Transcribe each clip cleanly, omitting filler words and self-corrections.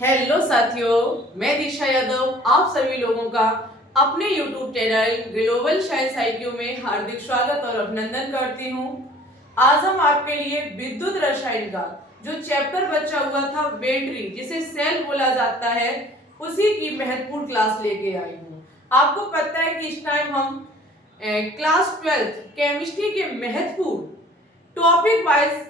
Hello साथियों, मैं दिशा यादव आप सभी लोगों का अपने YouTube channel global science IQ में हार्दिक स्वागत और अभिनंदन करती हूँ। आज हम आपके लिए विद्युत रसायन का जो चैप्टर बचा हुआ था बैटरी, जिसे सेल बोला जाता है, उसी की महत्वपूर्ण क्लास लेके आई हूँ। आपको पता है कि इस टाइम हम क्लास 12 केमिस्ट्री के महत्वपूर्ण topic wise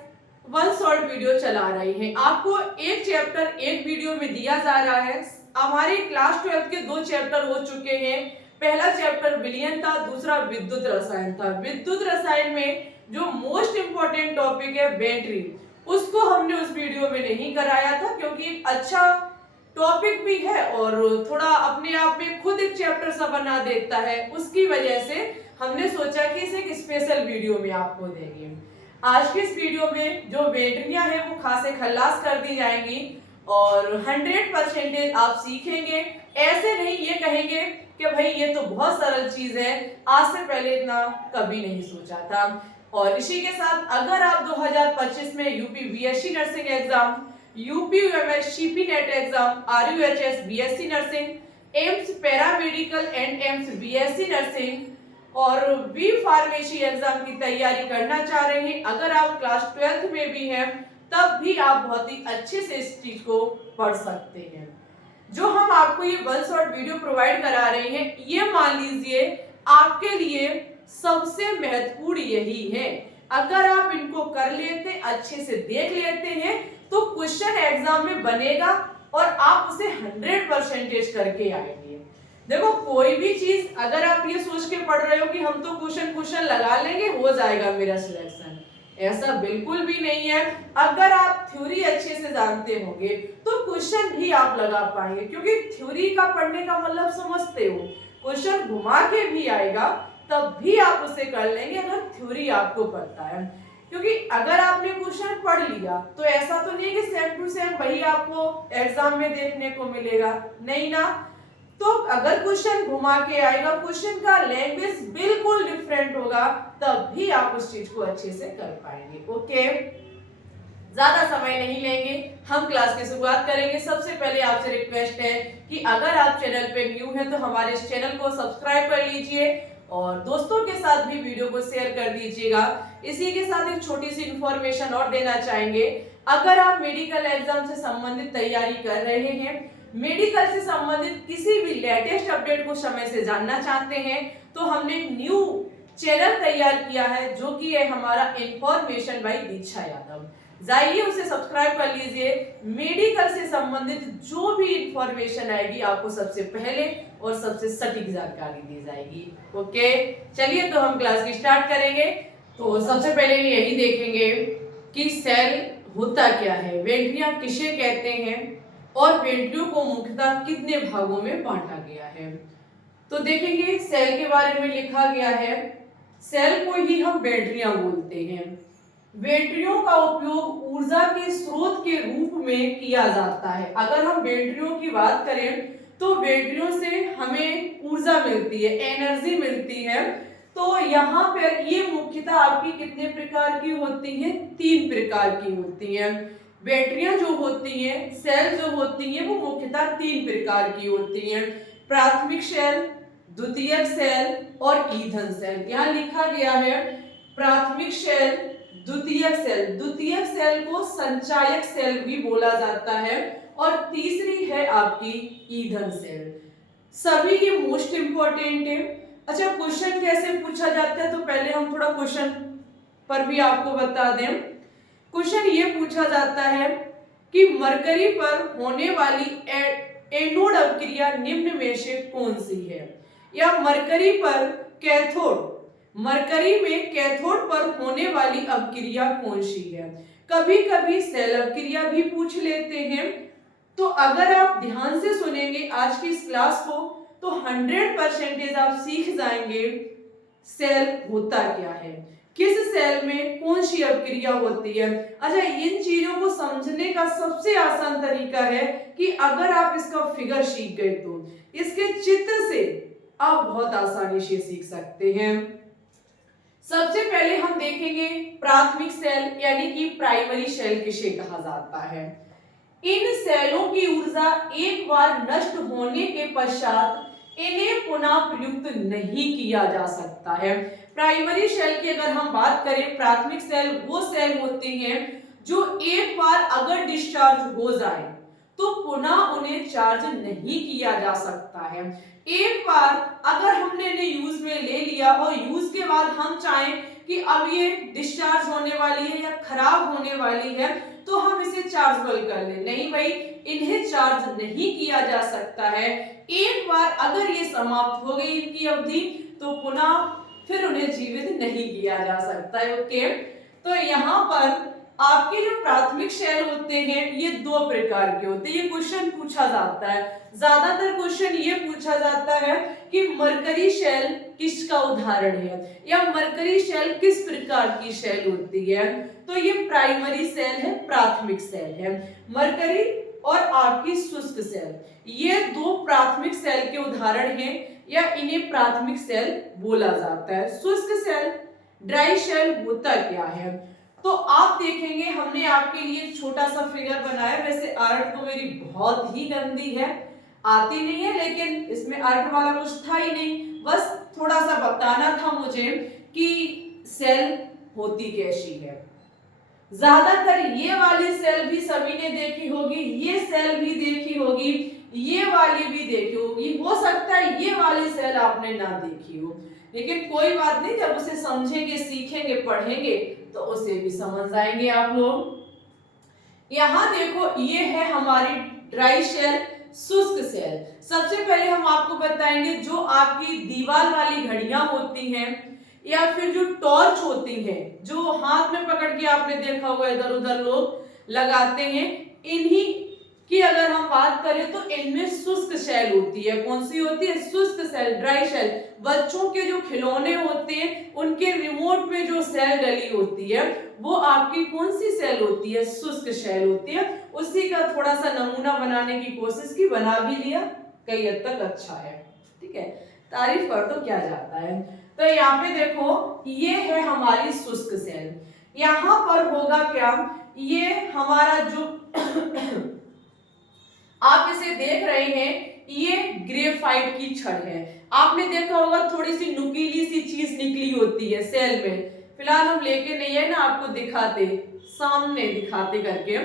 one short video चला रही हैं। आपको एक चैप्टर एक वीडियो में दिया जा रहा है। हमारे क्लास 12 के दो चैप्टर हो चुके हैं। पहला चैप्टर विलयन था, दूसरा विद्युत रसायन था। विद्युत रसायन में जो मोस्ट इंपॉर्टेंट टॉपिक है बैटरी, उसको हमने उस वीडियो में नहीं कराया था क्योंकि एक अच्छा टॉपिक भी है और थोड़ा अपने आप में खुद एक चैप्टर सा बना देता है। उसकी वजह से हमने सोचा कि इसे एक स्पेशल वीडियो में आपको देंगे। आज के इस वीडियो में जो बैटरियां हैं वो खासे खल्लास कर दी जाएंगी और 100% आप सीखेंगे। ऐसे नहीं ये कहेंगे कि भाई ये तो बहुत सरल चीज है, आज से पहले इतना कभी नहीं सोचा था। और इसी के साथ अगर आप 2025 में UP BSc nursing exam, UP UMS CP net exam, RUHS BSc nursing, AIIMS paramedical and AIIMS BSc nursing और बी फार्मेसी एग्जाम की तैयारी करना चाह रहे हैं, अगर आप क्लास 12th में भी हैं, तब भी आप बहुत ही अच्छे से इस चीज को पढ़ सकते हैं। जो हम आपको ये वन शॉट वीडियो प्रोवाइड करा रहे हैं, ये मान लीजिए आपके लिए सबसे महत्वपूर्ण यही है। अगर आप इनको कर लेते, अच्छे से देख लेते हैं, तो क्वेश्चन एग्जाम में बनेगा और आप उसे 100% करके आएंगे। देखो, कोई भी चीज अगर आप ये सोच के पढ़ रहे हो कि हम तो क्वेश्चन लगा लेंगे, हो जाएगा मेरा सिलेक्शन, ऐसा बिल्कुल भी नहीं है। अगर आप थ्योरी अच्छे से जानते होंगे तो क्वेश्चन भी आप लगा पाएंगे, क्योंकि थ्योरी का पढ़ने का मतलब समझते हो, क्वेश्चन घुमा के भी आएगा तब भी आप उसे कर लेंगे अगर थ्योरी आपको पता है। क्योंकि अगर आपने क्वेश्चन पढ़ लिया तो ऐसा तो नहीं है कि सेम टू सेम वही आपको एग्जाम में देखने को मिलेगा, नहीं ना। तो अगर क्वेश्चन घुमा के आएगा, क्वेश्चन का लैंग्वेज बिल्कुल डिफरेंट होगा, तब भी आप उस चीज को अच्छे से कर पाएंगे। ओके, ज्यादा समय नहीं लेंगे, हम क्लास की शुरुआत करेंगे। सबसे पहले आपसे रिक्वेस्ट है कि अगर आप चैनल पे न्यू हैं तो हमारे इस चैनल को सब्सक्राइब कर लीजिए और दोस्तों के साथ भी वीडियो को शेयर कर दीजिएगा। इसी के साथ एक छोटी सी इंफॉर्मेशन और देना चाहेंगे। अगर आप मेडिकल एग्जाम से संबंधित तैयारी कर रहे हैं, मेडिकल से संबंधित किसी भी लेटेस्ट अपडेट को समय से जानना चाहते हैं, तो हमने एक न्यू चैनल तैयार किया है जो कि है हमारा इंफॉर्मेशन बाय दीक्षा यादव। जाइए उसे सब्सक्राइब कर लीजिए। मेडिकल से संबंधित जो भी इंफॉर्मेशन आएगी आपको सबसे पहले और सबसे सटीक जानकारी दी जाएगी। ओके, चलिए तो हम क्लास की स्टार्ट करेंगे। तो सबसे पहले यही देखेंगे कि सेल होता क्या है, बैटरियां किसे कहते हैं और बैटरियों को मुख्यतः कितने भागों में बांटा गया है। तो देखेंगे सेल के बारे में लिखा गया है, सेल को ही हम बैटरियां बोलते हैं। बैटरियों का उपयोग ऊर्जा के स्रोत के रूप में किया जाता है। अगर हम बैटरियों की बात करें तो बैटरियों से हमें ऊर्जा मिलती है, एनर्जी मिलती है। तो यहाँ पर ये मुख्यतः आपकी कितने प्रकार की होती हैं? 3 प्रकार की होती हैं। बैटरियां जो होती हैं, सेल जो होती हैं, वो मुख्यतः 3 प्रकार की होती हैं। प्राथमिक सेल, द्वितीयक सेल और ईंधन सेल। यहाँ लिखा गया है प्राथमिक सेल, द्वितीयक सेल। द्वितीयक सेल को संचायक सेल भी बोला जाता है और तीसरी है आपकी ईंधन सेल। सभी ये मोस्ट इंपॉर्टेंट है। अच्छा, क्वेश्चन कैसे पूछा जाता है, तो पहले हम थोड़ा क्वेश्चन पर भी आपको बता दें। क्वेश्चन ये पूछा जाता है कि मरकरी पर होने वाली एनोड अभिक्रिया निम्न में से कौन सी है, या मरकरी पर कैथोड, मरकरी में कैथोड पर होने वाली अभिक्रिया कौन सी है। कभी कभी सेल अभिक्रिया भी पूछ लेते हैं। तो अगर आप ध्यान से सुनेंगे आज की इस क्लास को तो 100% आप सीख जाएंगे सेल होता क्या है, किस सेल में कौन सी अभिक्रिया होती है। अच्छा, इन चीजों को समझने का सबसे आसान तरीका है कि अगर आप इसका फिगर सीख गए तो इसके चित्र से आप बहुत आसानी से सीख सकते हैं। सबसे पहले हम देखेंगे प्राथमिक सेल यानी कि प्राइमरी सेल किसे कहा जाता है। इन सेलों की ऊर्जा एक बार नष्ट होने के पश्चात इन्हें पुनः प्रयुक्त नहीं किया जा सकता है। प्राइमरी सेल की अगर हम बात करें, प्राथमिक सेल वो सेल होती हैं जो एक बार अगर डिस्चार्ज हो जाए तो पुनः उन्हें चार्ज नहीं किया जा सकता है। एक बार अगर हमने इन्हें यूज में ले लिया और यूज के बाद हम चाहें कि अब ये डिस्चार्ज होने वाली है या खराब होने वाली है तो हम इसे चार्जेबल कर लें, नहीं भाई, इन्हें चार्ज नहीं किया जा सकता है। एक बार अगर ये समाप्त हो गई इनकी अवधि तो पुनः फिर उन्हें जीवित नहीं किया जा सकता है। ओके, तो यहाँ पर आपके जो प्राथमिक सेल होते हैं ये दो प्रकार के होते हैं। ये क्वेश्चन पूछा जाता है, ज्यादातर क्वेश्चन ये पूछा जाता है कि मरकरी सेल किसका उदाहरण है या मरकरी सेल किस प्रकार की सेल होती है। तो ये प्राइमरी सेल है, प्राथमिक सेल है। मरकरी और आपकी शुष्क सेल, ये दो प्राथमिक सेल के उदाहरण हैं या इन्हें प्राथमिक सेल बोला जाता है। शुष्क सेल, ड्राई सेल होता क्या है, तो आप देखेंगे हमने आपके लिए छोटा सा फिगर बनाया। वैसे आर्ट तो मेरी बहुत ही गंदी है, आती नहीं है, लेकिन इसमें आर्ट वाला कुछ था ही नहीं, बस थोड़ा सा बताना था मुझे कि सेल होती कैसी है। ज्यादातर ये वाली सेल भी सभी ने देखी होगी, ये सेल भी देखी होगी, ये वाली भी देखी होगी, हो सकता है ये वाली सेल आपने ना देखी हो, लेकिन कोई बात नहीं, जब उसे समझेंगे, सीखेंगे, पढ़ेंगे तो उसे भी समझ आएंगे आप लोग। यहां देखो ये है हमारी ड्राई सेल, शुष्क सेल। सबसे पहले हम आपको बताएंगे जो आपकी दीवार वाली घड़ियां होती हैं या फिर जो टॉर्च होती हैं, जो हाथ में पकड़ के आपने देखा होगा इधर उधर लोग लगाते हैं, इन्हीं की अगर हम बात करें तो इनमें शुष्क सेल होती है। कौन सी होती है? शुष्क सेल, ड्राई सेल। बच्चों के जो खिलौने होते हैं उनके रिमोट में जो सेल डली होती है वो आपकी कौन सी सेल होती है? शुष्क सेल होती है। उसी का थोड़ा सा नमूना बनाने की कोशिश की, बना भी लिया, कई हद तक अच्छा है, ठीक है, तारीफ कर तो क्या जाता है। तो यहाँ पे देखो ये है हमारी शुष्क सेल। यहाँ पर होगा क्या, ये हमारा जो आप इसे देख रहे हैं, ये ग्रेफाइट की छड़ है। आपने देखा होगा थोड़ी सी नुकीली सी चीज निकली होती है सेल में। फिलहाल हम लेके नहीं है ना, आपको दिखाते, सामने दिखाते करके।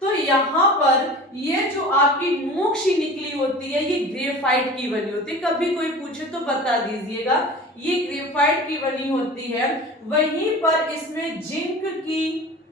तो यहाँ पर ये जो आपकी नोक सी निकली होती है ये ग्रेफाइट की बनी होती है। कभी कोई पूछे तो बता दीजिएगा, ये ग्रेफाइट की बनी होती है। वहीं पर इसमें जिंक की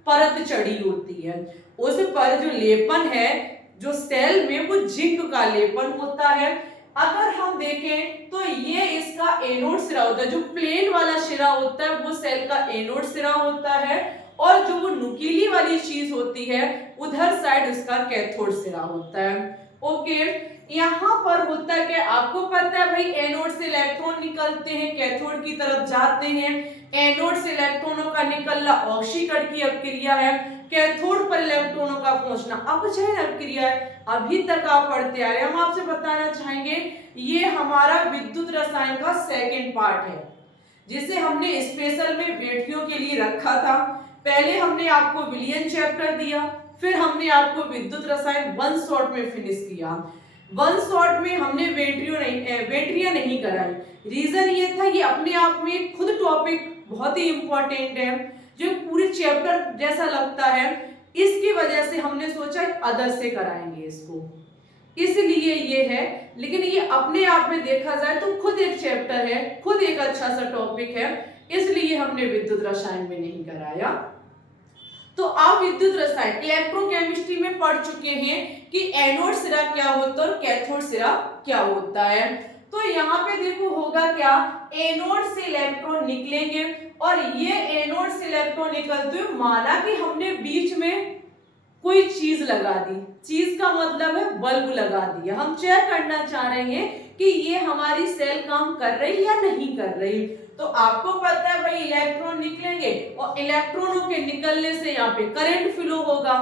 परत चढ़ी होती है। उस पर जो लेपन है जो सेल में, वो जिंक का लेपन होता है। अगर हम देखें तो ये इसका एनोड सिरा होता है। जो प्लेन वाला सिरा होता है वो सेल का एनोड सिरा होता है, और जो वो नुकीली वाली चीज होती है उधर साइड उसका कैथोड सिरा होता है। ओके, यहाँ पर होता है क्या, आपको पता है भाई, एनोड से इलेक्ट्रॉन निकलते हैं, कैथोड की तरफ जाते हैं। एनोड से इलेक्ट्रॉनों का निकलना ऑक्सीकरण की अभिक्रिया है, कैथोड पर इलेक्ट्रॉनों का पहुंचना अपचयन अभिक्रिया है। अभी तक आप पढ़ते आ रहे हैं। हम आपसे बताना चाहेंगे ये हमारा विद्युत रसायन का सेकंड पार्ट है, जिसे हमने स्पेशल में बेटियों के लिए रखा था। पहले हमने आपको विलियन चैप्टर दिया, फिर हमने आपको विद्युत रसायन वन शॉट में फिनिश किया। वन शॉट में हमने बैटरियां नहीं कराई। रीजन ये था कि अपने आप में खुद टॉपिक बहुत ही इंपॉर्टेंट है, जो पूरे चैप्टर जैसा लगता है, इसकी वजह से हमने सोचा अदर से कराएंगे इसको, इसलिए ये है। लेकिन ये अपने आप में देखा जाए तो खुद एक चैप्टर है, खुद एक अच्छा सा टॉपिक है, इसलिए हमने विद्युत रसायन में नहीं कराया। तो आप विद्युत रसायन इलेक्ट्रोकेमिस्ट्री में पढ़ चुके हैं कि एनोड सिरा क्या होता है और कैथोड सिरा क्या होता है। तो यहाँ पे देखो होगा क्या, एनोड से इलेक्ट्रॉन निकलेंगे और ये एनोड से इलेक्ट्रॉन निकलते हुए माना कि हमने बीच में कोई चीज लगा दी, चीज का मतलब है बल्ब लगा दिया। हम चेक करना चाह रहे हैं कि ये हमारी सेल काम कर रही या नहीं कर रही। तो आपको पता है भाई इलेक्ट्रॉन निकलेंगे और इलेक्ट्रॉनों के निकलने से यहाँ पे करंट फ्लो होगा,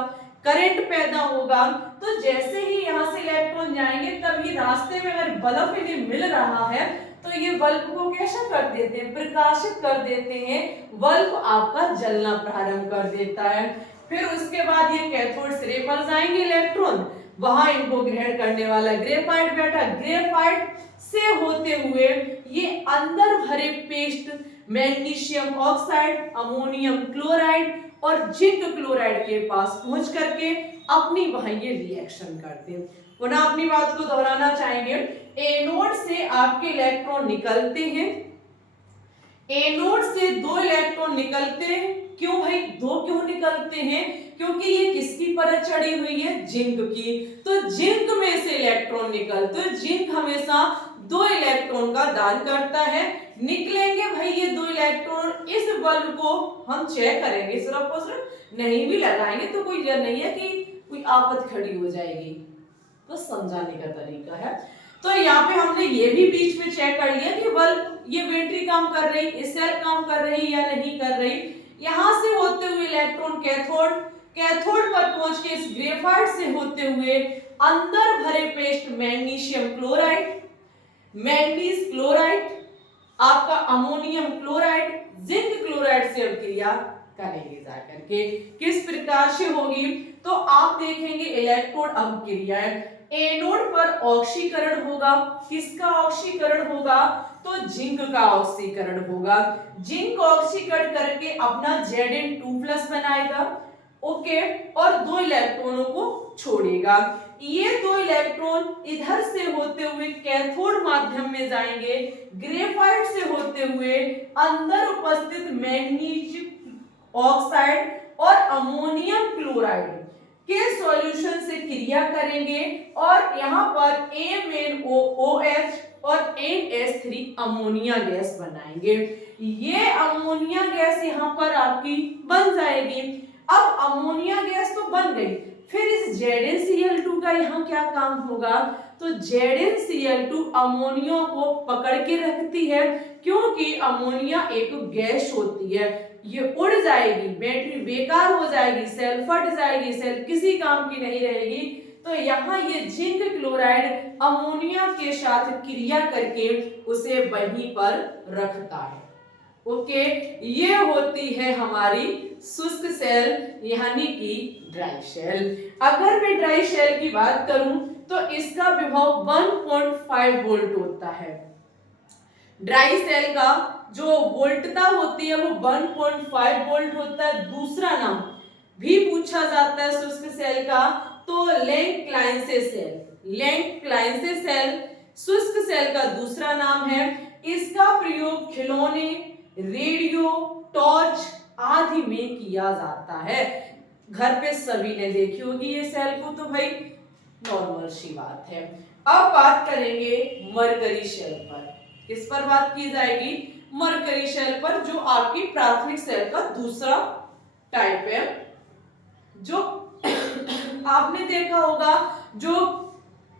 करंट पैदा होगा। तो जैसे ही यहाँ से इलेक्ट्रॉन जाएंगे तभी रास्ते में अगर बल्ब इन्हें मिल रहा है तो ये बल्ब को कैसा कर देते हैं, प्रकाशित कर देते हैं। बल्ब आपका जलना प्रारंभ कर देता है। फिर उसके बाद ये कैथोड सिरे पर जाएंगे इलेक्ट्रॉन, वहां इनको ग्रहण करने वाला ग्रेफाइट बेटा, ग्रेफाइट से होते हुए ये अंदर भरे paste magnesium oxide, ammonium chloride और जिंक क्लोराइड के पास पहुंच करके अपनी वहां ये रिएक्शन करते हैं। पुनः अपनी बात को दोहराना चाहेंगे, एनोड से आपके इलेक्ट्रॉन निकलते हैं, एनोड से 2 इलेक्ट्रॉन निकलते हैं। क्यों भाई 2 क्यों निकलते हैं? क्योंकि ये किसकी परत चढ़ी हुई है? जिंक की। तो जिंक में से इलेक्ट्रॉन निकलते हैं, जिंक हमेशा 2 इलेक्ट्रॉन का दान करता है। निकलेंगे भाई ये 2 इलेक्ट्रॉन, इस बल्ब को हम चेक करेंगे, सिर्फ और सिर्फ नहीं भी लगाएंगे तो कोई डर नहीं है कि कोई आफत खड़ी हो जाएगी, तो समझाने का तरीका है। तो यहाँ पे हमने ये भी बीच में चेक कर लिया कि बल्ब ये बैटरी काम कर रही, ये सेल काम कर रही या नहीं कर रही। यहाँ से होते हुए इलेक्ट्रॉन कैथोड, कैथोड पर पहुंच के इस ग्रेफाइट से होते हुए अंदर भरे paste magnesium chloride, manganese chloride, आपका अमोनियम क्लोराइड, जिंक क्लोराइड से क्रिया करेंगे जाकर के। किस प्रकार से होगी? तो आप देखेंगे इलेक्ट्रोड अभिक्रियाएं, एनोड पर ऑक्सीकरण होगा। किसका ऑक्सीकरण होगा? तो जिंक का ऑक्सीकरण होगा। जिंक ऑक्सीकरण करके अपना Zn2+ बनाएगा, ओके, और 2 इलेक्ट्रॉनों को छोड़ेगा। ये 2 इलेक्ट्रॉन इधर से होते हुए कैथोड माध्यम में जाएंगे, ग्रेफाइट से होते हुए अंदर उपस्थित मैग्नीशियम ऑक्साइड और अमोनियम क्लोराइड के सॉल्यूशन से क्रिया करेंगे और यहाँ पर MnOOH और NH3 अमोनिया गैस बनाएंगे। ये अमोनिया गैस यहाँ पर आपकी बन जाएगी। अब अमोनिया गैस तो बन गई, फिर इस ZnCl2 का यहाँ क्या काम होगा? तो ZnCl2 अमोनिया को पकड़ के रखती है, क्योंकि अमोनिया एक गैस होती है, ये उड़ जाएगी, बैटरी बेकार हो जाएगी, सेल फट जाएगी, सेल किसी काम की नहीं रहेगी। तो यहाँ ये जिंक क्लोराइड अमोनिया के साथ क्रिया करके उसे वहीं पर रखता है, ओके। ये होती है हमारी शुष्क सेल यानी कि ड्राई सेल। अगर मैं ड्राई सेल की बात करूं तो इसका विभव 1.5 वोल्ट होता है। ड्राई सेल का जो वोल्टता होती है वो 1.5 वोल्ट होता है। दूसरा नाम भी पूछा जाता है शुष्क सेल का, तो लेंग-क्लाइंसे सेल। लेंग-क्लाइंसे सेल शुष्क सेल का दूसरा नाम है। इसका प्रयोग खिलौने, रेडियो, टॉर्च आदि में किया जाता है। घर पे सभी ने देखी होगी ये सेल को, तो भाई नॉर्मल सी बात है। अब बात करेंगे मरकरी सेल पर। किस पर बात की जाएगी? मरकरी सेल पर, जो आपकी प्राथमिक सेल का दूसरा टाइप है। जो आपने देखा होगा जो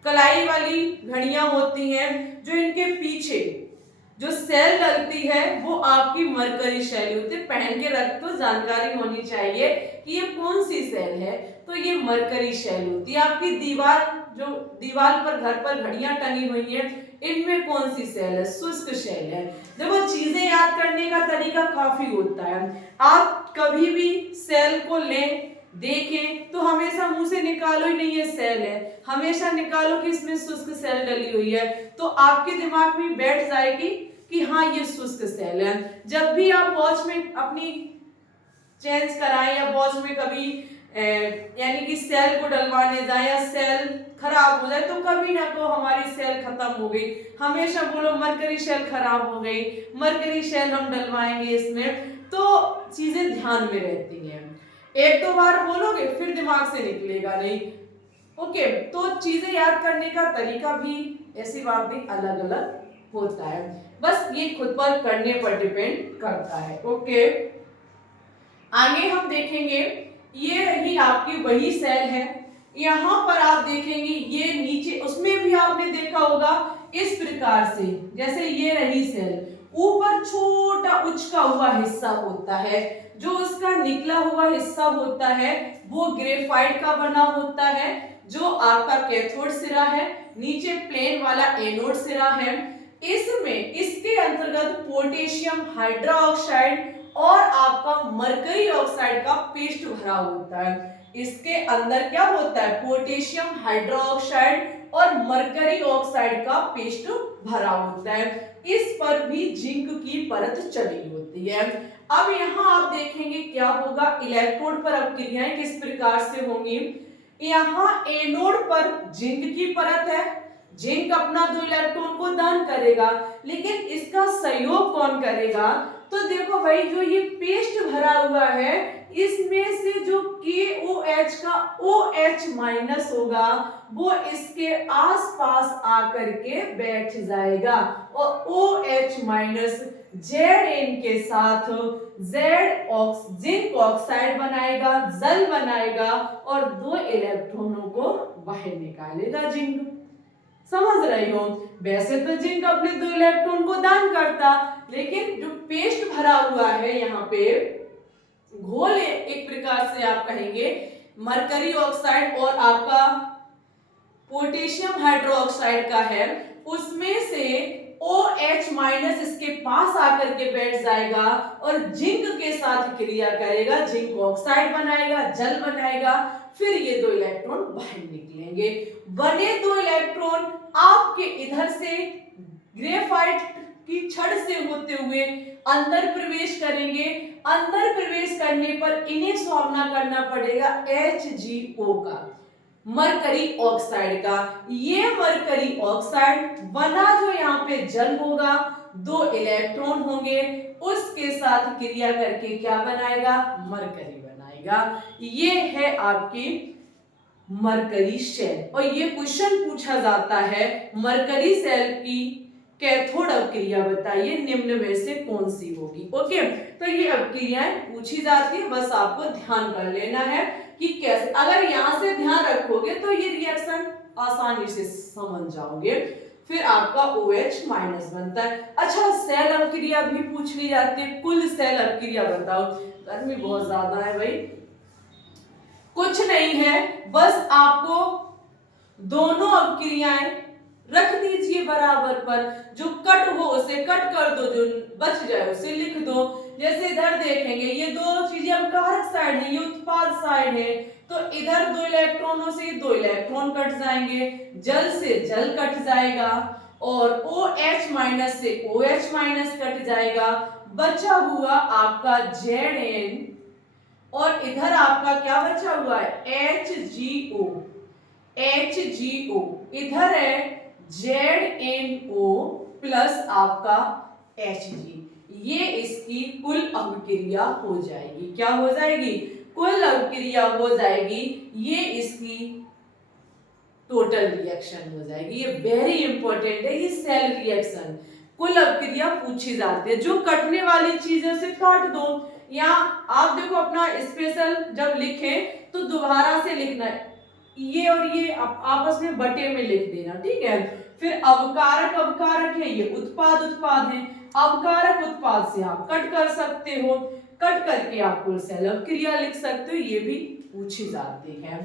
कलाई वाली घड़ियां होती हैं, जो इनके पीछे जो सेल डलती है वो आपकी मरकरी सेल होती है। पहन के रख तो जानकारी होनी चाहिए कि ये कौन सी सेल है, तो ये मरकरी सेल होती है। आपकी दीवार पर घर पर घड़ियां टंगी हुई हैं, इनमें कौन सी सेल है? शुष्क सेल है। देखो चीजें याद करने का तरीका काफी होता है। आप कभी भी सेल को लें, देखें तो हमेशा मुंह से निकालो ही नहीं ये सेल है, हमेशा निकालो कि इसमें शुष्क सेल डली हुई है, तो आपके दिमाग में बैठ जाएगी कि हाँ ये शुष्क सेल है। जब भी आप वॉच में अपनी चेंज कराएं या वॉच में कभी यानी कि सेल को डलवाने जाए या सेल खराब हो जाए, तो कभी ना को हमारी सेल खत्म हो गई, हमेशा बोलो मरकरी सेल खराब हो गई, मरकरी सेल हम डलवाएंगे इसमें, तो चीजें ध्यान में रहती हैं। एक दो बार बोलोगे फिर दिमाग से निकलेगा नहीं, ओके। तो चीजें याद करने का तरीका भी ऐसी बात नहीं अलग अलग होता है, बस ये खुद पर करने पर डिपेंड करता है, ओके। आगे हम देखेंगे, ये रही आपकी वही सेल है। यहाँ पर आप देखेंगे ये नीचे, उसमें भी आपने देखा होगा इस प्रकार से, जैसे ये रही सेल, ऊपर छोटा उचका हुआ हिस्सा होता है, जो उसका निकला हुआ हिस्सा होता है वो ग्रेफाइट का बना होता है, जो आपका कैथोड सिरा है, नीचे प्लेन वाला एनोड सिरा है। इसमें इसके अंतर्गत पोटेशियम हाइड्रोक्साइड और आपका मरकरी ऑक्साइड का पेस्ट भरा होता है। इसके अंदर क्या होता है, पोटेशियम हाइड्रोक्साइड और मरकरी ऑक्साइड का पेस्ट भरा होता है। इस पर भी जिंक की परत चढ़ी होती है। अब यहाँ आप देखेंगे क्या होगा, इलेक्ट्रोड पर अब क्रियाएं किस प्रकार से होंगी। यहाँ एनोड पर जिंक की परत है, जिंक अपना 2 इलेक्ट्रॉन को दान करेगा, लेकिन इसका सहयोग कौन करेगा, तो देखो भाई जो ये पेस्ट भरा हुआ है इसमें से जो KOH का OH माइनस होगा वो इसके आसपास आकर के बैठ जाएगा और OH माइनस Zn के साथ जिंक ऑक्साइड बनाएगा, जल बनाएगा और 2 इलेक्ट्रॉनों को बाहर निकालेगा जिंक। समझ रही हो, वैसे तो जिंक अपने 2 इलेक्ट्रॉन को दान करता, लेकिन जो पेस्ट भरा हुआ है यहाँ पे घोल एक प्रकार से आप कहेंगे मरकरी ऑक्साइड और आपका पोटेशियम हाइड्रोक्साइड का है, उसमें से OH माइनस इसके पास आकर के बैठ जाएगा और जिंक के साथ क्रिया करेगा, जिंक ऑक्साइड बनाएगा, जल बनाएगा, फिर ये 2 इलेक्ट्रॉन बाहर निकलेंगे। बने 2 इलेक्ट्रॉन आपके इधर से ग्रेफाइट की छड़ से होते हुए अंदर प्रवेश करेंगे। अंदर प्रवेश करने पर इन्हें सामना करना पड़ेगा HgO का, मरकरी ऑक्साइड का। ये मरकरी ऑक्साइड बना जो यहाँ पे जल होगा, 2 इलेक्ट्रॉन होंगे, उसके साथ क्रिया करके क्या बनाएगा, मरकरी बनाएगा। ये है आपकी मरकरी शेल। और ये क्वेश्चन पूछा जाता है मरकरी शेल की कैथोड अपक्रिया बताइए निम्न में से कौन सी होगी। ओके, तो ये अपक्रियाएं पूछी जाती है, बस आपको ध्यान कर लेना है कि कैसे। अगर यहां से ध्यान रखोगे तो ये रिएक्शन आसानी से समझ जाओगे। फिर आपका OH माइनस बनता है। अच्छा, सेल अपक्रिया भी पूछ ली जाती है, कुल सेल अपक्रिया बताओ। गर्मी बहुत ज्यादा है भाई, कुछ नहीं है, बस आपको दोनों अपक्रियाएं रख दीजिए बराबर पर, जो कट हो उसे कट कर दो, जो बच जाए उसे लिख दो। जैसे इधर देखेंगे ये 2 चीजें अपकारक साइड है, ये उत्पाद साइड है, तो इधर 2 इलेक्ट्रॉनों से 2 इलेक्ट्रॉन कट जाएंगे, जल से जल कट जाएगा और OH माइनस से OH माइनस कट जाएगा, बचा हुआ आपका Zn और इधर आपका क्या बचा हुआ है HgO, इधर है ZnO प्लस आपका Hg। ये इसकी कुल अभिक्रिया हो जाएगी। क्या हो जाएगी, कुल अभिक्रिया हो जाएगी, ये इसकी टोटल रिएक्शन हो जाएगी। ये वेरी इंपॉर्टेंट है, ये सेल रिएक्शन कुल अभिक्रिया पूछी जाती है। जो कटने वाली चीजें से काट दो। यहाँ आप देखो अपना स्पेशल जब लिखें तो दोबारा से लिखना है, ये और ये आपस में बटे में लिख देना, ठीक है। फिर अवकारक अवकारक है, ये उत्पाद उत्पाद है, अवकारक उत्पाद से आप कट कर सकते हो, कट करके आप कुल सेल अपक्रिया लिख सकते हो, ये भी पूछी जाती है।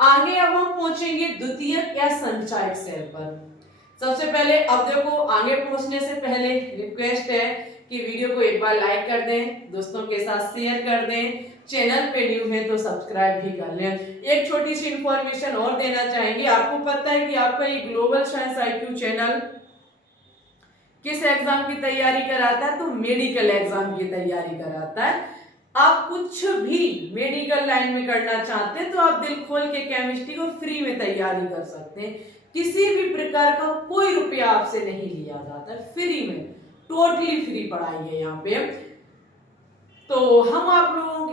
आगे अब हम पहुंचेंगे द्वितीयक या संचयक सेल पर। सबसे पहले अब देखो, आगे पहुंचने से पहले रिक्वेस्ट है कि वीडियो को एक बार लाइक कर दें, दोस्तों के साथ शेयर कर दें, चैनल पे न्यू है तो सब्सक्राइब भी कर लें। एक छोटी सी इंफॉर्मेशन और देना चाहेंगे, आपको पता है कि आपका ये ग्लोबल साइंस IQ चैनल किस एग्जाम की तैयारी कराता है, तो मेडिकल एग्जाम की तैयारी कराता है। आप कुछ भी मेडिकल लाइन में करना चाहते हैं तो आप दिल खोल के केमिस्ट्री को फ्री में तैयारी कर सकते हैं। किसी भी प्रकार का कोई रुपया आपसे नहीं लिया जाता है, फ्री में, टोटली फ्री पढ़ाई है यहाँ पे। तो हम आप लोगों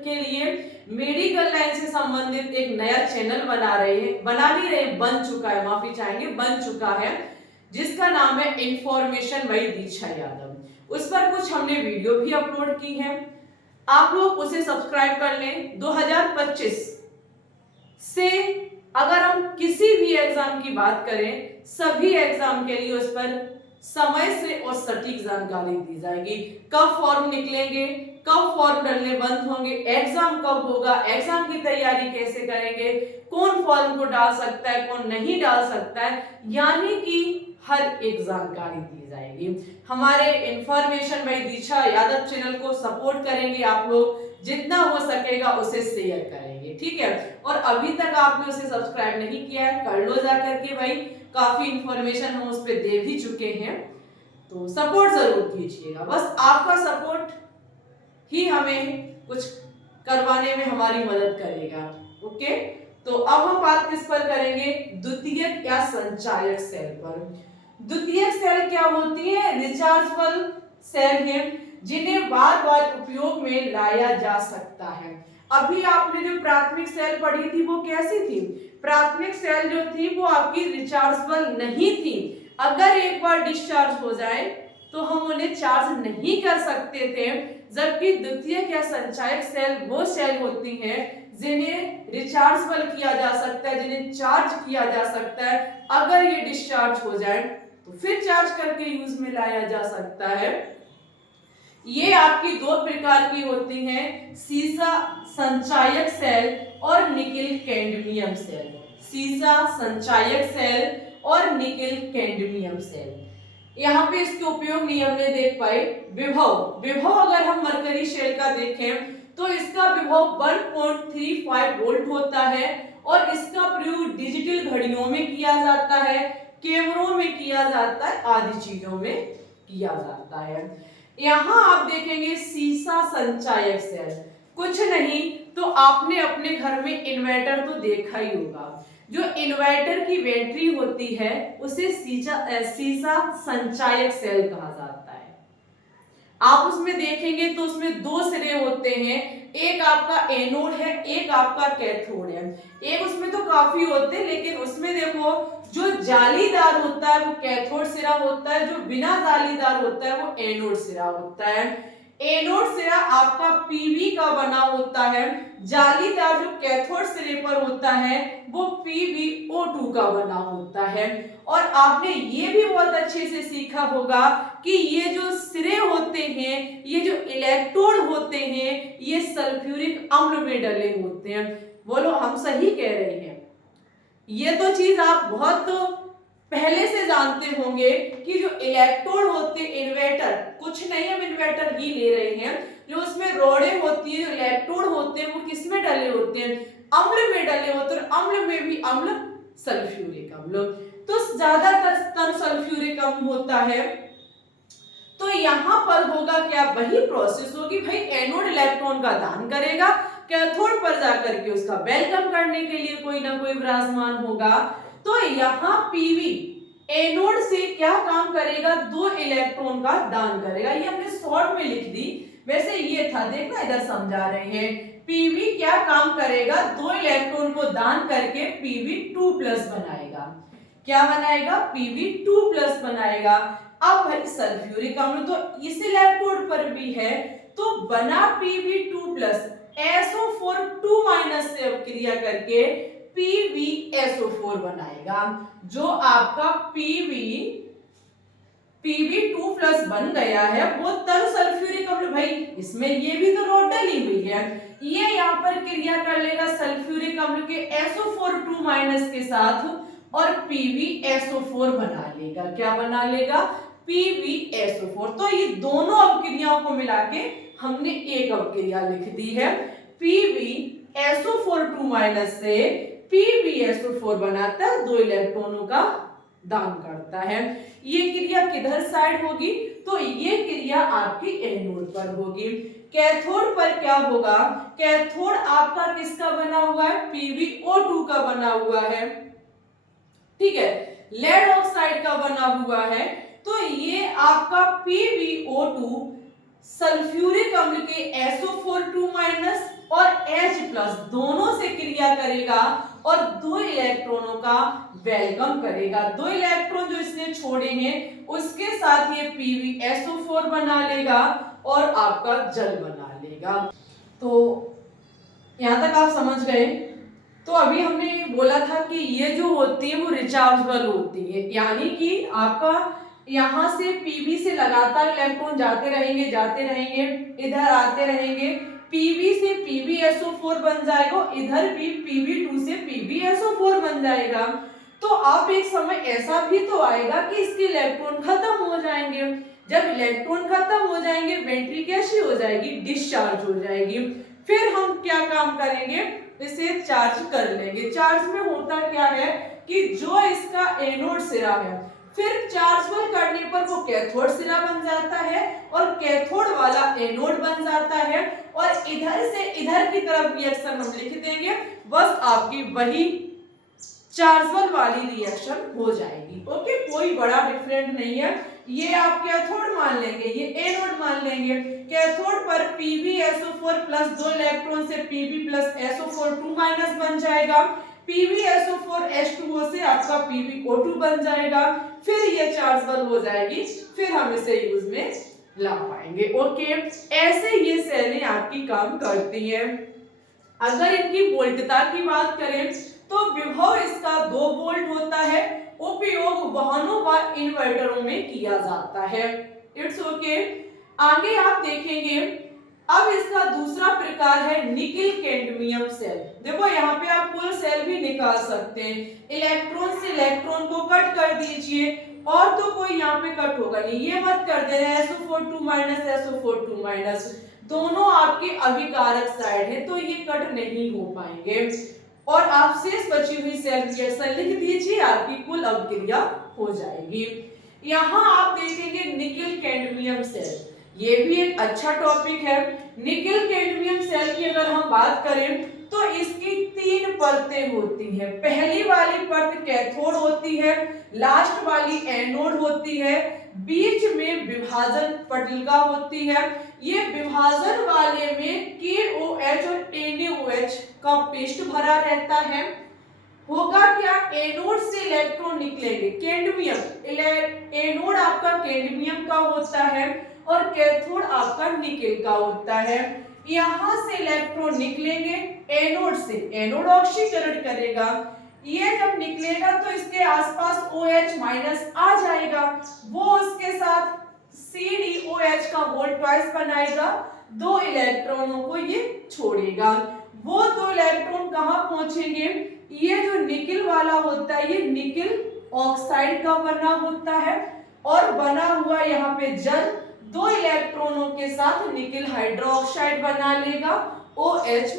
के लिए मेडिकल लाइन से संबंधित एक नया चैनल बना नहीं रहे, बन चुका है, माफी चाहेंगे, बन चुका है, जिसका नाम है इन्फॉर्मेशन बाय दीक्षा यादव। उस पर कुछ हमने वीडियो भी अपलोड की है, आप लोग उसे सब्सक्राइब कर लें। 2025 से अगर हम किसी भी एग्जाम की बात करें, सभी एग्जाम के लिए उस पर समय से और सटीक जानकारी दी जाएगी। कब फॉर्म निकलेंगे, कब फॉर्म डलने बंद होंगे, एग्जाम कब होगा, एग्जाम की तैयारी कैसे करेंगे, कौन फॉर्म को डाल सकता है, कौन नहीं डाल सकता है, यानी कि हर एक जानकारी दी जाएगी। हमारे इन्फॉर्मेशन बाय दीक्षा यादव चैनल को सपोर्ट करेंगे आप लोग, जितना हो सकेगा उसे शेयर करेंगे। ठीक है। और अभी तक आपने उसे सब्सक्राइब नहीं किया है, कर लो जा करके भाई, काफी इंफॉर्मेशन हम उस पर दे भी चुके हैं, तो सपोर्ट जरूर कीजिएगा। बस आपका सपोर्ट ही हमें कुछ करवाने में हमारी मदद करेगा। ओके, तो अब हम बात किस पर करेंगे, द्वितीयक या संचायक सेल पर। द्वितीयक सेल क्या होती है, रिचार्जेबल सेल है जिन्हें बार बार उपयोग में लाया जा सकता है। अभी आपने जो प्राथमिक सेल पढ़ी थी वो कैसी थी, प्राथमिक सेल जो थी वो आपकी रिचार्जेबल नहीं थी, अगर एक बार डिस्चार्ज हो जाए तो हम उन्हें चार्ज नहीं कर सकते थे। जबकि द्वितीयक या संचायक सेल वो सेल होती हैं जिन्हें रिचार्जेबल किया जा सकता है, जिन्हें चार्ज किया जा सकता है, अगर ये डिस्चार्ज हो जाए तो फिर चार्ज करके यूज में लाया जा सकता है। ये आपकी दो प्रकार की होती हैं, सीसा संचायक सेल और निकेल कैडमियम सेल। सीसा संचायक सेल और निकेल कैडमियम सेल। यहाँ पे इसके उपयोग नहीं हमने देख पाए। विभव, विभव अगर हम मरकरी सेल का देखें तो इसका विभव 1.35 वोल्ट होता है और इसका प्रयोग डिजिटल घड़ियों में किया जाता है, कैमरों में किया जाता है, आदि चीजों में किया जाता है। यहाँ आप देखेंगे सीसा संचायक सेल, कुछ नहीं तो आपने अपने घर में इन्वर्टर तो देखा ही होगा, जो इन्वर्टर की बैटरी होती है उसे सीसा संचायक सेल कहा जाता है। आप उसमें देखेंगे तो उसमें दो सिरे होते हैं, एक आपका एनोड है, एक आपका कैथोड है। एक उसमें तो काफी होते हैं, लेकिन उसमें देखो जो जालीदार होता है वो कैथोड सिरा होता है, जो बिना जालीदार होता है वो एनोड सिरा होता है। एनोड सिरा आपका पीवी का बना होता है, जालीदार जो कैथोड सिरे पर होता है वो PbO2 का बना होता है। और आपने ये भी बहुत अच्छे से सीखा होगा कि ये जो सिरे होते हैं, ये जो इलेक्ट्रोड होते हैं, ये सल्फ्यूरिक अम्ल में डले होते हैं। बोलो हम सही कह रहे हैं? ये तो चीज आप बहुत पहले से जानते होंगे कि जो इलेक्ट्रोड होते हैं, इन्वर्टर, कुछ नहीं हम इन्वर्टर ही ले रहे हैं, जो उसमें रोडे होती है, जो इलेक्ट्रोड होते हैं वो किस में डले होते हैं, अम्ल में डले होते हैं। अम्ल में भी अम्ल सल्फ्यूरिक अम्ल, तो ज्यादातर सल्फ्यूरिक अम्ल होता है। तो यहाँ पर होगा क्या, वही प्रोसेस होगी भाई, एनोड इलेक्ट्रॉन का दान करेगा, कैथोड पर जाकर के उसका वेलकम करने के लिए कोई ना कोई विराजमान होगा। तो यहाँ पीवी एनोड से क्या काम करेगा, दो इलेक्ट्रॉन का दान करेगा। ये हमने शॉर्ट में लिख दी, वैसे ये था, देखना इधर समझा रहे हैं। पीवी क्या काम करेगा, दो इलेक्ट्रॉन को दान करके Pb2+ बनाएगा। क्या बनाएगा, Pb2+ बनाएगा। अब भाई सल्फ्यूरिक अम्ल तो इस इलेक्ट्रोड पर भी है, तो बना Pb2+, SO4 2- से क्रिया करके PbSO4 बनाएगा। जो आपका Pb2+ बन गया है वो तनु सल्फ्यूरिक अम्ल, भाई इसमें ये भी तो रोड डली हुई है, ये यहाँ पर क्रिया कर लेगा सल्फ्यूरिक अम्ल के SO4 2- के साथ और PbSO4 बना लेगा। क्या बना लेगा, PbSO4। तो ये दोनों अपक्रियाओं को मिला के हमने एक अपक्रिया लिख दी है। PbSO4 2- से PbSO4 बनाता है, दो इलेक्ट्रॉनों का दान करता है। ये क्रिया किधर साइड होगी, तो ये क्रिया आपकी एनोड पर होगी। कैथोड पर क्या होगा, कैथोड आपका किसका बना हुआ है, PbO2 का बना हुआ है, ठीक है, लेड ऑक्साइड का बना हुआ है। तो ये आपका PbO2 सल्फ्यूरिक अम्ल के SO4 2- और H+ दोनों से क्रिया करेगा और दो इलेक्ट्रॉनों का वेलकम करेगा। दो इलेक्ट्रॉन जो इसने छोड़े हैं उसके साथ ये PbSO4 बना लेगा और आपका जल बना लेगा। तो यहां तक आप समझ गए। तो अभी हमने बोला था कि ये जो होती है वो रिचार्जेबल होती है, यानी कि आपका यहाँ से Pb से लगातार इलेक्ट्रॉन जाते रहेंगे, इधर आते रहेंगे, Pb से PbSO4 बन जाएगा, इधर भी Pb2 से PbSO4 बन जाएगा। तो अब एक समय ऐसा भी तो आएगा कि इसके इलेक्ट्रॉन खत्म हो जाएंगे। जब इलेक्ट्रॉन खत्म हो जाएंगे बैटरी कैसी हो जाएगी, डिस्चार्ज हो जाएगी। फिर हम क्या काम करेंगे, इसे चार्ज कर लेंगे। चार्ज में होता क्या है कि जो इसका एनोड सिरा है फिर चार्जबल करने पर वो कैथोड सिरा बन जाता है और कैथोड वाला एनोड बन जाता है और इधर से इधर की तरफ रिएक्शन हम लिख देंगे, बस आपकी वही चार्जबल वाली रिएक्शन हो जाएगी। ओके, कोई बड़ा डिफरेंट नहीं है। ये आप कैथोड मान लेंगे, ये एनोड मान लेंगे। कैथोड पर PbSO4 प्लस 2 इलेक्ट्रॉन से Pb प्लस SO4 2- बन जाएगा। PbSO4 H2O से आपका PbO2 बन जाएगा। फिर ये चार्जबल हो जाएगी, फिर हम इसे यूज में ला पाएंगे। ओके, ऐसे ये सेलें आपकी काम करती हैं। अगर इनकी वोल्टता की बात करें तो विभव इसका 2 वोल्ट होता है। उपयोग वाहनों व इन्वर्टरों में किया जाता है। It's okay. आगे आप देखेंगे, अब इसका दूसरा प्रकार है निकिल कैडमियम सेल। देखो यहाँ पे आप कुल सेल भी निकाल सकते हैं। इलेक्ट्रॉन से इलेक्ट्रॉन को कट कर दीजिए और तो कोई यहाँ पे कट होगा नहीं, ये मत कर देना SO4 2- SO4 2-, दोनों आपके अभिकारक साइड है तो ये कट नहीं हो पाएंगे और आप शेष बची हुई सेल रिएक्शन लिख दीजिए, आपकी कुल अभिक्रिया हो जाएगी। यहाँ आप देखेंगे निकिल कैडमियम सेल, ये भी एक अच्छा टॉपिक है। निकिल कैडमियम सेल की अगर हम बात करें तो इसकी 3 परतें होती हैं। पहली वाली परत कैथोड होती है, लास्ट वाली एनोड होती है, बीच में विभाजन पटलिका होती है। ये विभाजन वाले में KOH और NaOH का पेस्ट भरा रहता है। होगा क्या, एनोड से इलेक्ट्रॉन निकलेंगे, कैडमियम, एनोड आपका कैडमियम का होता है और कैथोड आपका निकिल का होता है। यहां से इलेक्ट्रॉन निकलेंगे एनोड से, एनोड ऑक्सीकरण करेगा, ये जब निकलेगा तो इसके आसपास OH- आ जाएगा, वो उसके साथ CdOH का वोल्ट ट्वाइस बनाएगा, 2 इलेक्ट्रॉनों को ये छोड़ेगा। वो 2 इलेक्ट्रॉन कहां पहुंचेंगे, ये जो निकिल वाला होता है ये निकिल ऑक्साइड का बना होता है और बना हुआ यहाँ पे जल 2 इलेक्ट्रॉनों के साथ निकिल हाइड्रोक्साइड बना लेगा, OH-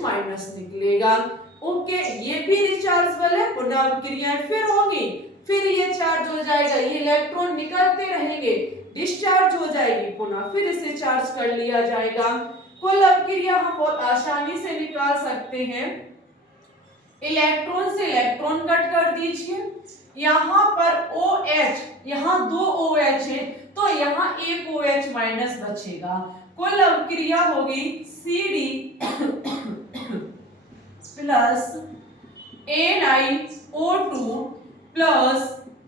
निकलेगा। ओके, ये भी रिचार्जेबल है, पुनः अभिक्रियाएं फिर होंगी, फिर ये चार्ज हो जाएगा, ये इलेक्ट्रॉन निकलते रहेंगे, डिस्चार्ज हो जाएगी, पुनः फिर इसे चार्ज कर लिया जाएगा। कुल अभिक्रिया हम बहुत आसानी से निकाल सकते हैं। इलेक्ट्रॉन से इलेक्ट्रॉन कट कर दीजिए, यहाँ पर OH, यहाँ 2 OH है तो यहाँ 1 OH- बचेगा। कुल अभिक्रिया होगी CD plus NiO2 plus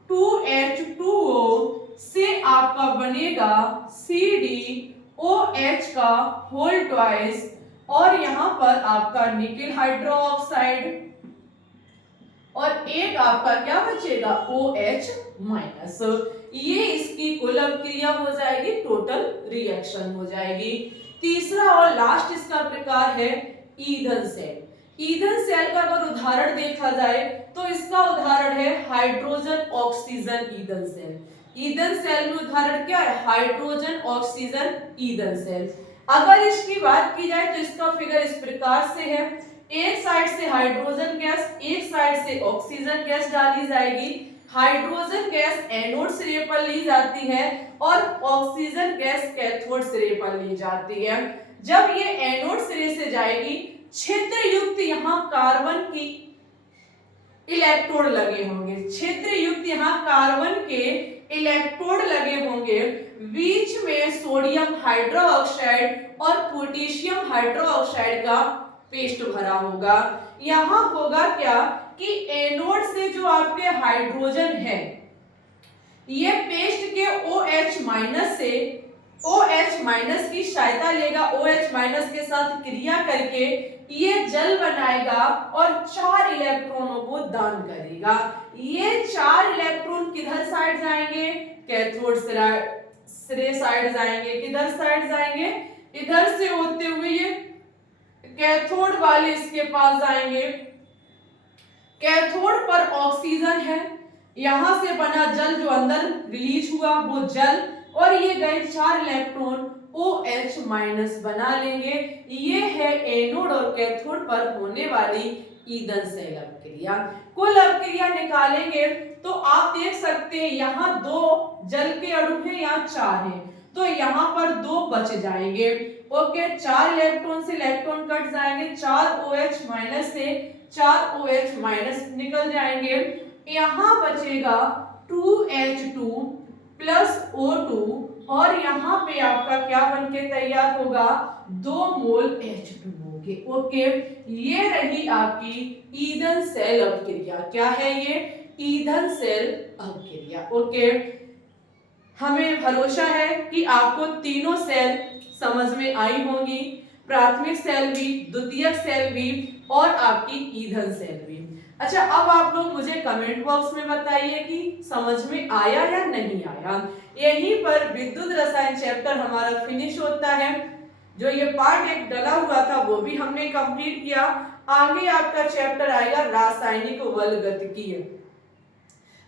2H2O से आपका बनेगा CdOH का होल ट्वाइस और यहाँ पर आपका निकिल हाइड्रोक्साइड और एक आपका क्या बचेगा, OH-। ये इसकी कुल अभिक्रिया हो जाएगी, टोटल रिएक्शन हो जाएगी। तीसरा और लास्ट इसका प्रकार है ईंधन सेल। ईंधन सेल का अगर उदाहरण देखा जाए तो इसका उदाहरण है हाइड्रोजन ऑक्सीजन ईंधन सेल। ईंधन सेल में उदाहरण क्या है, हाइड्रोजन ऑक्सीजन ईंधन सेल। अगर इसकी बात की जाए तो इसका फिगर इस प्रकार से है, एक साइड से हाइड्रोजन गैस, एक साइड से ऑक्सीजन गैस डाली जाएगी। हाइड्रोजन गैस एनोड सिरे पर ली जाती है और ऑक्सीजन गैस कैथोड सिरे पर ली जाती है। जब ये एनोड सिरे से जाएगी, क्षेत्र युक्त यहाँ कार्बन की इलेक्ट्रोड लगे होंगे, क्षेत्र युक्त यहाँ कार्बन के इलेक्ट्रोड लगे होंगे, बीच में सोडियम हाइड्रोक्साइड और पोटेशियम हाइड्रोक्साइड का पेस्ट भरा होगा। यहाँ होगा क्या कि एनोड से जो आपके हाइड्रोजन है ये पेस्ट के OH- से OH- की सहायता लेगा, OH- के साथ क्रिया करके ये जल बनाएगा और 4 इलेक्ट्रॉनों को दान करेगा। ये 4 इलेक्ट्रॉन किधर साइड जाएंगे, कैथोड सिरे साइड जाएंगे। किधर साइड जाएंगे, इधर से होते हुए ये कैथोड वाले इसके पास जाएंगे। कैथोड पर ऑक्सीजन है, यहां से बना जल जो अंदर रिलीज हुआ वो जल, और ये गए 4 इलेक्ट्रॉन OH माइनस बना लेंगे। ये है एनोड और कैथोड पर होने वाली ईंधन सेल अपक्रिया। कुल अपक्रिया निकालेंगे तो आप देख सकते हैं यहाँ 2 जल के अणु हैं, यहाँ 4 हैं, तो यहाँ पर 2 बच जाएंगे। ओके, 4 इलेक्ट्रॉन से इलेक्ट्रॉन कट जाएंगे, 4 OH माइनस से 4 OH माइनस निकल जाएंगे। यहाँ बचेगा 2H2 प्लस O2 और यहाँ पे आपका क्या बनके तैयार होगा, 2 मोल H2O के। ओके, ये रही आपकी ईंधन सेल अपक्रिया। क्या है ये, ईंधन सेल अपक्रिया। ओके, हमें भरोसा है कि आपको तीनों सेल समझ में आई होंगी, प्राथमिक सेल भी, द्वितीयक सेल भी और आपकी ईंधन सेल भी। अच्छा, अब आप लोग मुझे कमेंट बॉक्स में बताइए कि समझ में आया या नहीं आया। यहीं पर विद्युत रसायन चैप्टर हमारा फिनिश होता है। जो ये पार्ट एक डला हुआ था वो भी हमने कंप्लीट किया। आगे आपका चैप्टर आएगा रासायनिक वलगतिकी।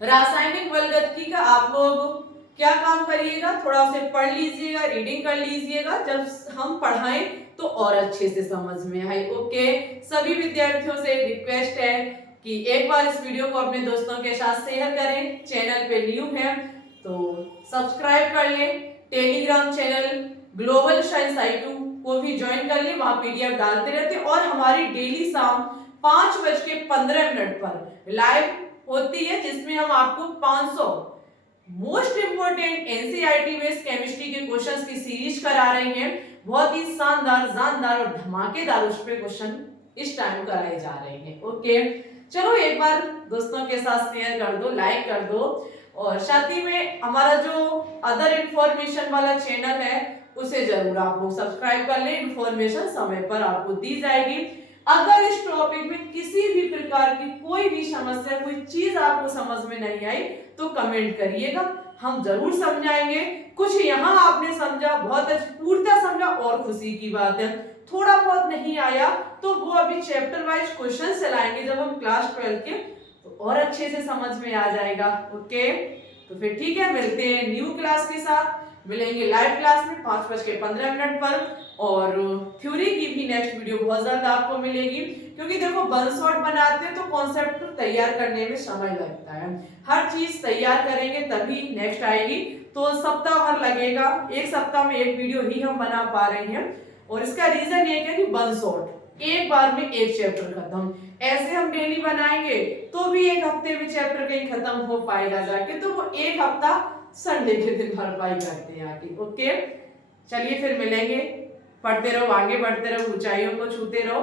रासायनिक वलगतिकी का आप लोग क्या काम करिएगा, थोड़ा उसे पढ़ लीजिएगा, रीडिंग कर लीजिएगा, जब हम पढ़ाएं तो और अच्छे से समझ में आए। ओके, सभी विद्यार्थियों से रिक्वेस्ट है कि एक बार इस वीडियो को अपने दोस्तों के साथ शेयर करें। चैनल पे न्यू है तो सब्सक्राइब कर लें। Telegram channel global science IQ को भी ज्वाइन कर लें, वहां PDF डालते रहते हैं और हमारी डेली शाम 5:15 पर लाइव होती है, जिसमें हम आपको 500 most important NCERT based chemistry के क्वेश्चंस की सीरीज करा रहे हैं। बहुत ही शानदार, जानदार और धमाकेदार उस पे क्वेश्चन इस टाइम कराए जा रहे हैं। ओके, चलो एक बार दोस्तों के साथ शेयर कर दो, लाइक कर दो और साथ ही में हमारा जो अदर इंफॉर्मेशन वाला चैनल है उसे जरूर आप लोग सब्सक्राइब कर लें। इंफॉर्मेशन समय पर आपको दी जाएगी। अगर इस टॉपिक में किसी भी प्रकार की कोई भी समस्या, कोई चीज आपको समझ में नहीं आई तो कमेंट करिएगा, हम जरूर समझाएंगे। कुछ यहाँ आपने समझा, बहुत पूर्णतः समझा और खुशी की बात है। थोड़ा बहुत नहीं आया तो वो अभी चैप्टर वाइज क्वेश्चन चलाएंगे जब हम क्लास 12 के, तो और अच्छे से समझ में आ जाएगा। ओके, तो फिर ठीक है, मिलते हैं न्यू क्लास के साथ, मिलेंगे लाइव क्लास में 5:15 पर। और थ्योरी की भी नेक्स्ट वीडियो बहुत ज्यादा आपको मिलेगी, क्योंकि देखो वन शॉट बनाते हैं तो कॉन्सेप्ट तैयार करने में समय लगता है। हर चीज तैयार करेंगे तभी नेक्स्ट आएगी, तो सप्ताह भर लगेगा। एक सप्ताह में एक वीडियो ही हम बना पा रहे हैं और इसका रीजन ये है कि वन शॉट, एक बार में एक चैप्टर खत्म। ऐसे हम डेली बनाएंगे तो भी एक हफ्ते में चैप्टर कहीं खत्म हो पाएगा जाके, तो वो एक हफ्ता संडे के दिन भरपाई करते हैं आके। ओके, चलिए फिर मिलेंगे, पढ़ते रहो, आगे बढ़ते रहो, ऊंचाइयों को छूते रहो।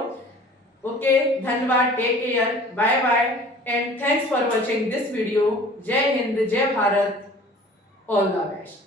ओके, धन्यवाद, take care, bye bye and thanks for watching this video. जय हिंद, जय भारत, ऑल द बेस्ट।